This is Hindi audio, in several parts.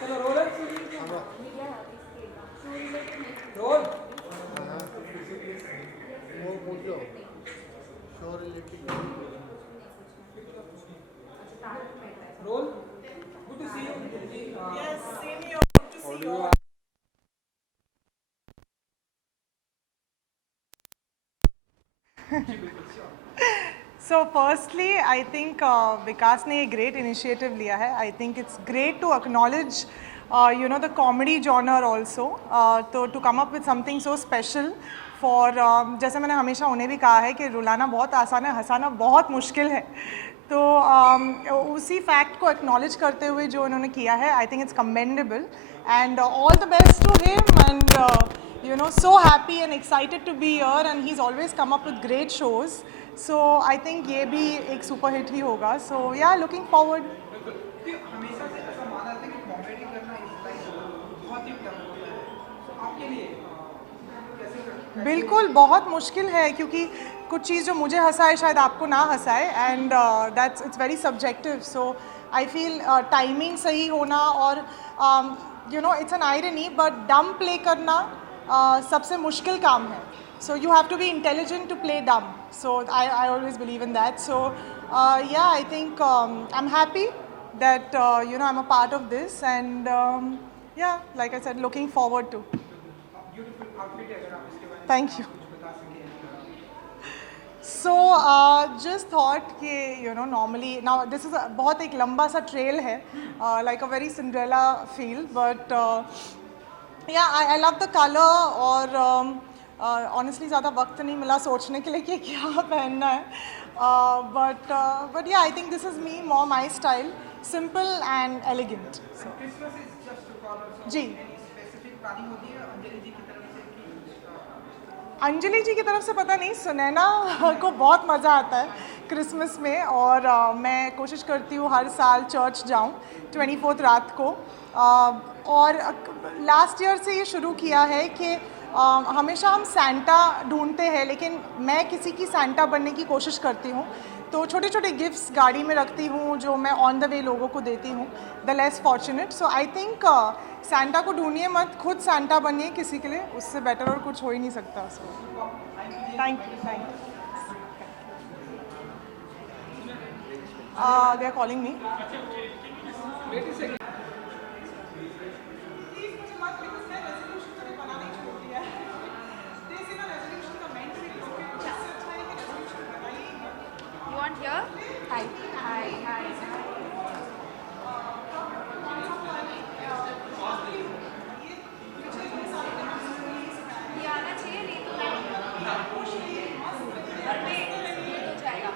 चलो रोल रोल वो पूछ लो show related role good to see you yes same here good to see you So firstly, I think Vikas ने एक great initiative लिया है. I think it's great to acknowledge, the comedy genre also. तो to come up with something so special for जैसे मैंने हमेशा उन्हें भी कहा है कि रुलाना बहुत आसान है, हंसाना बहुत मुश्किल है. तो उसी फैक्ट को एक्नॉलेज करते हुए जो उन्होंने किया है, I think it's commendable and all the best to him and so happy and excited to be here and he's always come up with great shows. So I think ये भी एक सुपर हिट ही होगा. So yeah, looking forward. हमेशा से ऐसा माना जाता है कि कॉमेडी करना इस लाइफ बहुत ही टफ होता है. तो आपके लिए कैसे बिल्कुल बहुत मुश्किल है क्योंकि कुछ चीज़ जो मुझे हंसाए शायद आपको ना हंसाए and that's it's very subjective. So I feel timing सही होना और it's an irony but dumb play करना सबसे मुश्किल काम है. So you have to be intelligent to play dumb. So I always believe in that. So yeah, I think I'm happy that I'm a part of this and yeah, like I said, looking forward to. Beautiful outfit है अगर आप इसके बारे में Thank you. कुछ बता सकें. So just thought कि normally now this is बहुत एक लंबा सा trail है, like a very Cinderella feel, but yeah, I love the color और honestly ज़्यादा वक्त नहीं मिला सोचने के लिए कि क्या पहनना है. But yeah, I think this is me, more my style, simple and elegant. So, Christmas is just to corner. जी. स्पेसिफिक प्लानिंग होती है अंजलि जी की तरफ से कि अंजलि जी की तरफ से पता नहीं, सुनैना को बहुत मज़ा आता है क्रिसमस में और मैं कोशिश करती हूँ हर साल चर्च जाऊँ 24th रात को. और लास्ट ईयर से ये शुरू किया है कि हमेशा हम सैंटा ढूंढते हैं लेकिन मैं किसी की सैंटा बनने की कोशिश करती हूँ. तो छोटे छोटे गिफ्ट्स गाड़ी में रखती हूँ जो मैं ऑन द वे लोगों को देती हूँ, the less fortunate. So I think Santa को ढूंढिए मत, खुद सैंटा बनिए किसी के लिए, उससे बेटर और कुछ हो ही नहीं सकता. So thank you. They are calling me. You want here? Hi. Hi. ये आना चाहिए नहीं तो घर में ये हो जाएगा.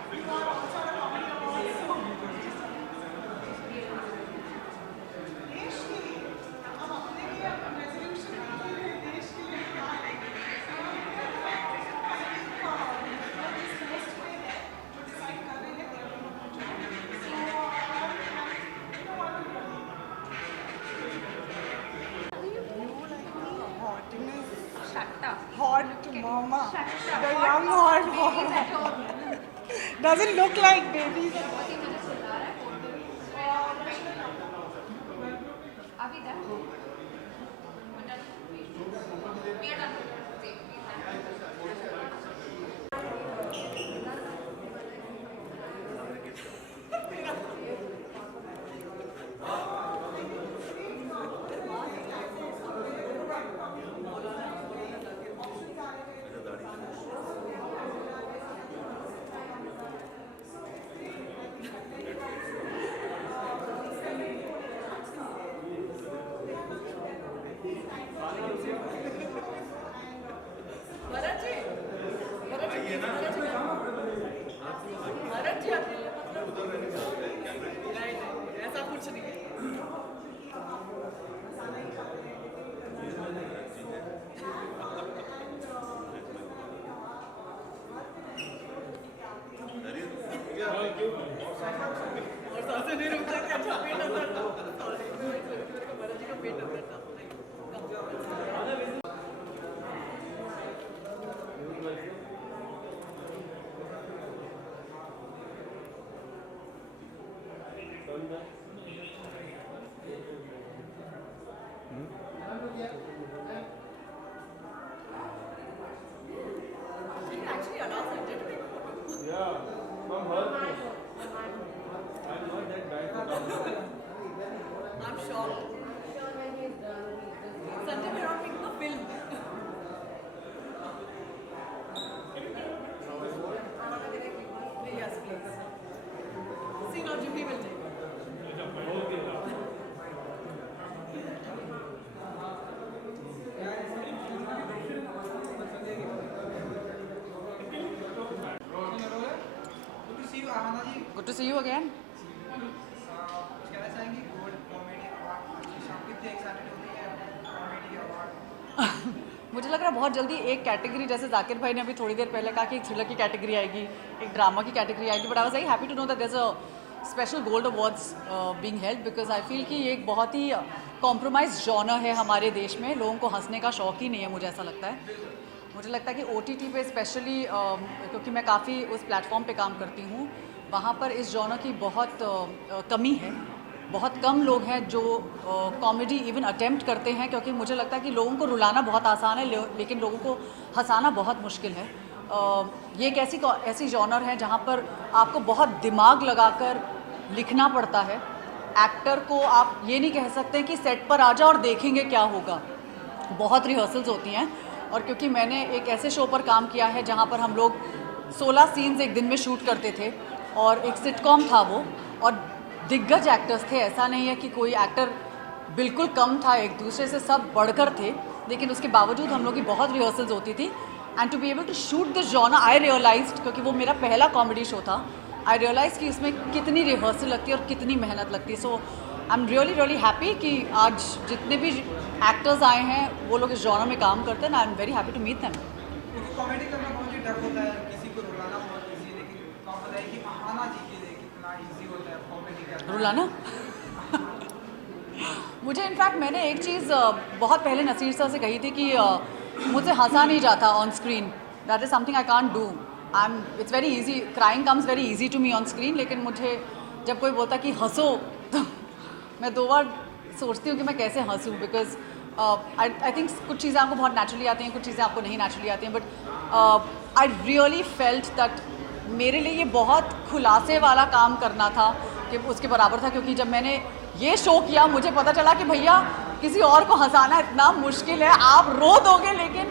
Shut up. Hot mama. Shut up. The young hot mama. Babies at home. Doesn't look like babies. बहुत ही मुझे चिल्ला रहा है फोन पे. अभी तक We are done. Good to see you again. कहना चाहेंगे गोल्ड कॉमेडी अवार्ड शाम कितने एक्साइटेड होती है कॉमेडी अवार्ड? मुझे लग रहा है बहुत जल्दी एक कैटेगरी, जैसे जाकिर भाई ने अभी थोड़ी देर पहले कहा कि एक थ्रिलर की कैटेगरी आएगी, एक ड्रामा की कैटेगरी आएगी, but I was very happy to know that there is a special gold awards being held, because I feel कि ये एक बहुत ही कॉम्प्रोमाइज जॉनर है हमारे देश में. लोगों को हंसने का शौक ही नहीं है, मुझे ऐसा लगता है. मुझे लगता है कि OTT पे स्पेशली क्योंकि मैं काफ़ी उस प्लेटफॉर्म पे काम करती हूँ, वहाँ पर इस जॉनर की बहुत कमी है. बहुत कम लोग हैं जो कॉमेडी इवन अटेम्प्ट करते हैं, क्योंकि मुझे लगता है कि लोगों को रुलाना बहुत आसान है लेकिन लोगों को हंसाना बहुत मुश्किल है. ये एक ऐसी जॉनर है जहाँ पर आपको बहुत दिमाग लगाकर लिखना पड़ता है. एक्टर को आप ये नहीं कह सकते कि सेट पर आ जाओ और देखेंगे क्या होगा. बहुत रिहर्सल्स होती हैं. और क्योंकि मैंने एक ऐसे शो पर काम किया है जहाँ पर हम लोग 16 सीन्स एक दिन में शूट करते थे, और एक सिटकॉम था वो, और दिग्गज एक्टर्स थे. ऐसा नहीं है कि कोई एक्टर बिल्कुल कम था, एक दूसरे से सब बढ़कर थे, लेकिन उसके बावजूद हम लोग की बहुत रिहर्सल्स होती थी. And to be able to shoot this genre, I realised, क्योंकि वो मेरा पहला कॉमेडी शो था, आई रियलाइज कि उसमें कितनी रिहर्सल लगती है और कितनी मेहनत लगती है. सो आई एम रियली हैप्पी कि आज जितने भी एक्टर्स आए हैं वो लोग इस जॉनर में काम करते हैं. I am very happy to meet them. क्योंकि कॉमेडी करना बहुत ही टफ होता है, किसी को रुलाना बहुत इजी, लेकिन आप बताइए कि आना चाहिए कितना इजी होता है कॉमेडी करना. रुलाना मुझे इनफैक्ट मैंने एक चीज़ बहुत पहले नसीर सर से कही थी कि मुझसे हंसा नहीं जाता on screen. That is something I can't do. It's very easy, crying comes very easy to me on screen, लेकिन मुझे जब कोई बोलता कि हंसो तो मैं 2 बार सोचती हूँ कि मैं कैसे हंसूँ, बिकॉज आई थिंक कुछ चीज़ें आपको बहुत नेचुरली आती हैं, कुछ चीज़ें आपको नहीं नेचुरली आती हैं. But I really felt that मेरे लिए ये बहुत खुलासे वाला काम करना था कि उसके बराबर था. क्योंकि जब मैंने ये शो किया मुझे पता चला कि भैया किसी और को हंसाना इतना मुश्किल है. आप रो दोगे, लेकिन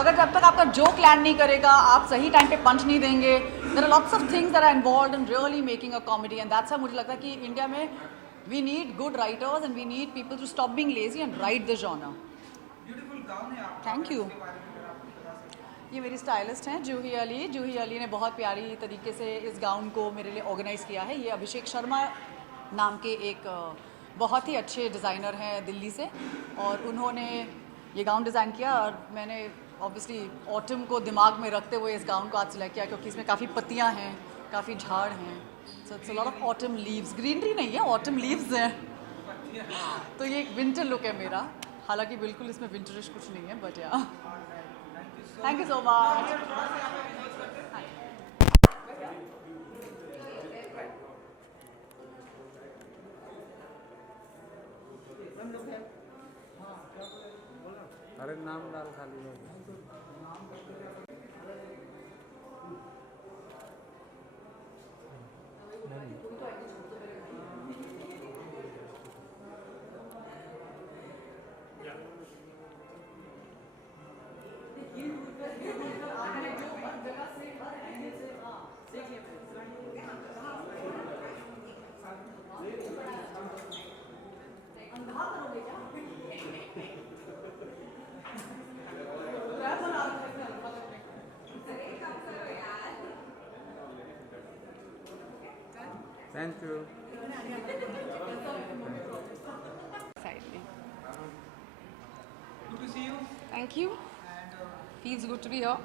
अगर जब तक आपका जोक लैंड नहीं करेगा, आप सही टाइम पे पंच नहीं देंगे, there are lots of things that are involved in really making a comedy. And that's how मुझे लगता है कि इंडिया में we need good writers and we need people to stop being lazy and write this genre. Beautiful gown है आपका. Thank you. इसके बारे में अगर आप बता सकें. ये मेरी स्टाइलिस्ट हैं जूही अली. जूही अली ने बहुत प्यारी तरीके से इस गाउन को मेरे लिए ऑर्गेनाइज़ किया है. ये अभिषेक शर्मा नाम के एक बहुत ही अच्छे डिज़ाइनर हैं दिल्ली से, और उन्होंने ये गाउन डिज़ाइन किया. और मैंने ऑब्वियसली ऑटम को दिमाग में रखते हुए इस गाउन को आज सिलेक्ट किया, क्योंकि इसमें काफ़ी पत्तियाँ हैं, काफ़ी झाड़ हैं. So it's a lot of autumn leaves. Greenery नहीं है, ऑटम लीव्स हैं. तो ये एक विंटर लुक है मेरा. हालांकि बिल्कुल इसमें विंटरिश कुछ नहीं है, बट या थैंक यू सो मच. अरे नाम डाल खाली है. Thank you. Exciting. Good to see you. Thank you. And Feels good to be here.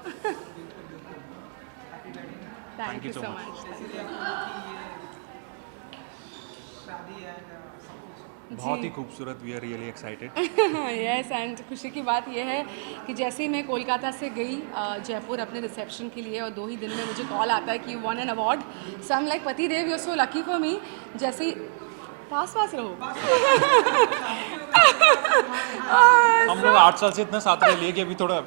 happy wedding. Thank you so much. इसलिए आपको कि ये शादी है सब कुछ. बहुत ही खूबसूरत. We are really excited. Yes, and खुशी की बात यह है कि जैसे ही मैं कोलकाता से गई जयपुर अपने रिसेप्शन के लिए, और 2 ही दिन में मुझे कॉल आता है कि you won an award. So I am like पति देव, you are so lucky for me. जैसे ही पास रहो. हम लोग 8 साल से इतना साथ रह लिए कि अभी थोड़ा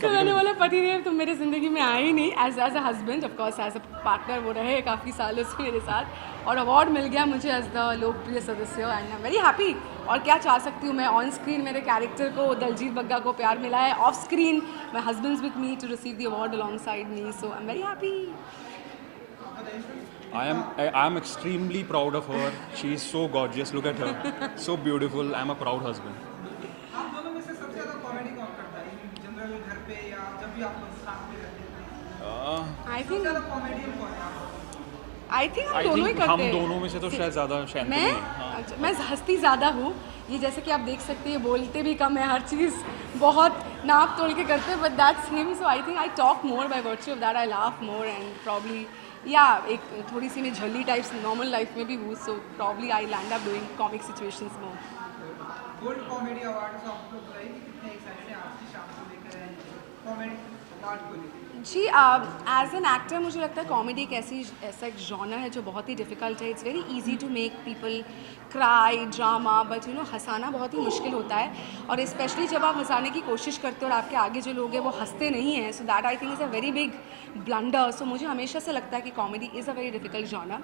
तो मैंने बोला पति देव तुम मेरे ज़िंदगी में आए ही नहीं. As a husband, of course as a partner वो रहे काफ़ी सालों से मेरे साथ, और अवार्ड मिल गया मुझे एज द लोकप्रिय सदस्य. And I am very happy. और क्या चाह सकती हूँ मैं. ऑन स्क्रीन मेरे कैरेक्टर को, दलजीत बग्गा को प्यार मिला है. Off screen my husband's with me to receive the award alongside me. So I am very happy. I am extremely proud of her. She is so gorgeous. Look at her. So beautiful. I am a proud husband. आप दोनों में से सबसे ज़्यादा कॉमेडी कौन करता है? इन जनरल घर पे या जब भी आप लोग साथ में रहते हैं? आई सबसे थिंक ज़्यादा कॉमेडियन कौन है आप? आई थिंक हम आई दोनों ही थिंक करते हम हैं दोनों में से तो शायद ज़्यादा शांति मैं है। हाँ। अच्छा, मैं हंसती ज़्यादा हूँ। ये जैसे कि आप देख सकते हैं बोलते भी कम है, हर चीज़ बहुत नाप तोल के करते हैं, but that's him. So I think I talk more by virtue of that, I laugh more and probably या एक थोड़ी सी मैं झल्ली टाइप्स नॉर्मल लाइफ में भी हूँ, so probably I land up doing comic situations more. Gold comedy award से आप लोग बताइए कि कितने एक्साइटेड हैं आज की शाम को लेकर आए कॉमेडी अवार्ड को लेकर। जी, एज एन एक्टर मुझे लगता है कॉमेडी एक ऐसा एक जॉनर है जो बहुत ही डिफ़िकल्ट है। It's very easy to make people cry drama, but you know हंसाना बहुत ही मुश्किल होता है, और स्पेशली जब आप हंसाने की कोशिश करते हो और आपके आगे जो लोग हैं वो हंसते नहीं हैं, so that I think is a very big blunder. So मुझे हमेशा से लगता है कि comedy is a very difficult genre,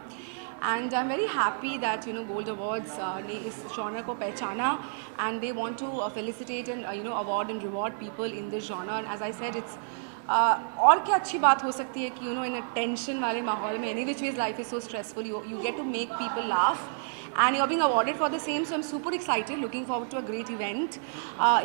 and I am very happy that you know gold awards ने इस जॉनर को पहचाना, and they want to felicitate and you know award and reward people in this genre. As I said, it's और क्या अच्छी बात हो सकती है कि you no in a tension वाले माहौल में, any which ways life is so stressful, you get to make people laugh and you are being awarded for the same. So I am super excited, looking forward to a great event.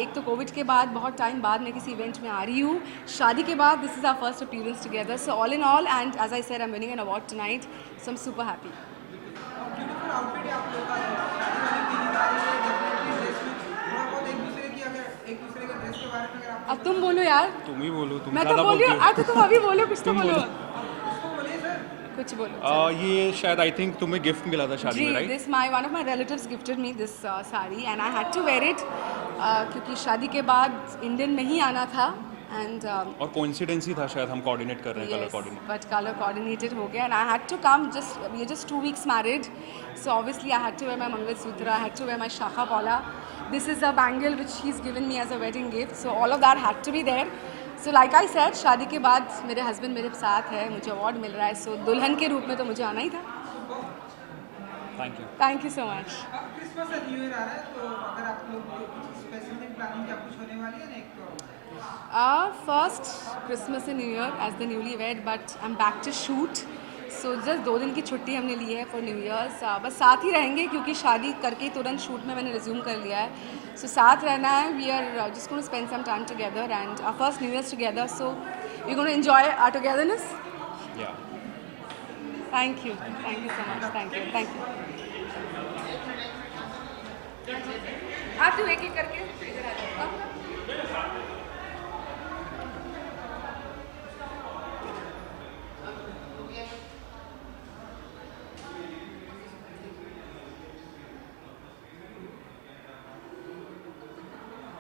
एक तो कोविड के बाद बहुत टाइम बाद मैं किसी इवेंट में आ रही हूँ, शादी के बाद this is our first appearance together, so all in all, and as I said I am winning an award tonight, so I am super happy. Beautiful outfit है आप लोगों का, शादी वाली फीलिंग आ रही है डेफिनेटली ड्रेस में थोड़ा बहुत एक दूसरे की, अगर एक दूसरे के ड्रेस के बारे में अगर आप अब तुम बोलो यार, तुम ही बोलो, तुम मैं तो ज़्यादा बोली बोलती हूँ। हो। अच्छा तुम अभी बोलो, कुछ तो तुम बोलो, उसको बोलिए सर। कुछ बोलो। ये शायद आई थिंक तुम्हें गिफ्ट मिला था शादी में, जी, right? This my one of my relatives gifted me this sari and I had to wear it, क्योंकि शादी के बाद इंडियन में ही आना था, एंड और कोइंसिडेंस ही था शायद, हम कोऑर्डिनेट कर रहे हैं, colour yes, coordinate. but color coordinated हो गया, and I had to come. We're just 2 weeks married, so obviously I had to wear my Mangalsutra, I had to wear my Shakha Pala. This is a bangle which he's given me as a wedding gift, so all of that had to be there. So like I said, शादी के बाद मेरे हस्बैंड मेरे साथ है, मुझे अवार्ड मिल रहा है, so दुल्हन के रूप में तो मुझे आना ही था। Thank you. Thank you so much. अब क्रिसमस और न्यू ईयर आ रहा है, तो अगर आप लोग कुछ स्पेसिफिक प्लानिंग क्या कुछ होने वाली है ना, एक First Christmas and New Year as the newlywed, but I'm back to shoot. So just 2 दिन की छुट्टी हमने ली है फॉर न्यू ईयर्स, बस साथ ही रहेंगे क्योंकि शादी करके ही तुरंत शूट में मैंने रिज्यूम कर लिया है, सो साथ रहना है। We are just going to spend some time together and our first new years together, so we going to enjoy our togetherness. Yeah thank you so much, thank you. आप जो एक एक करके इधर आ जाओ।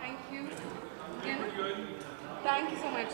Thank you. Thank you so much.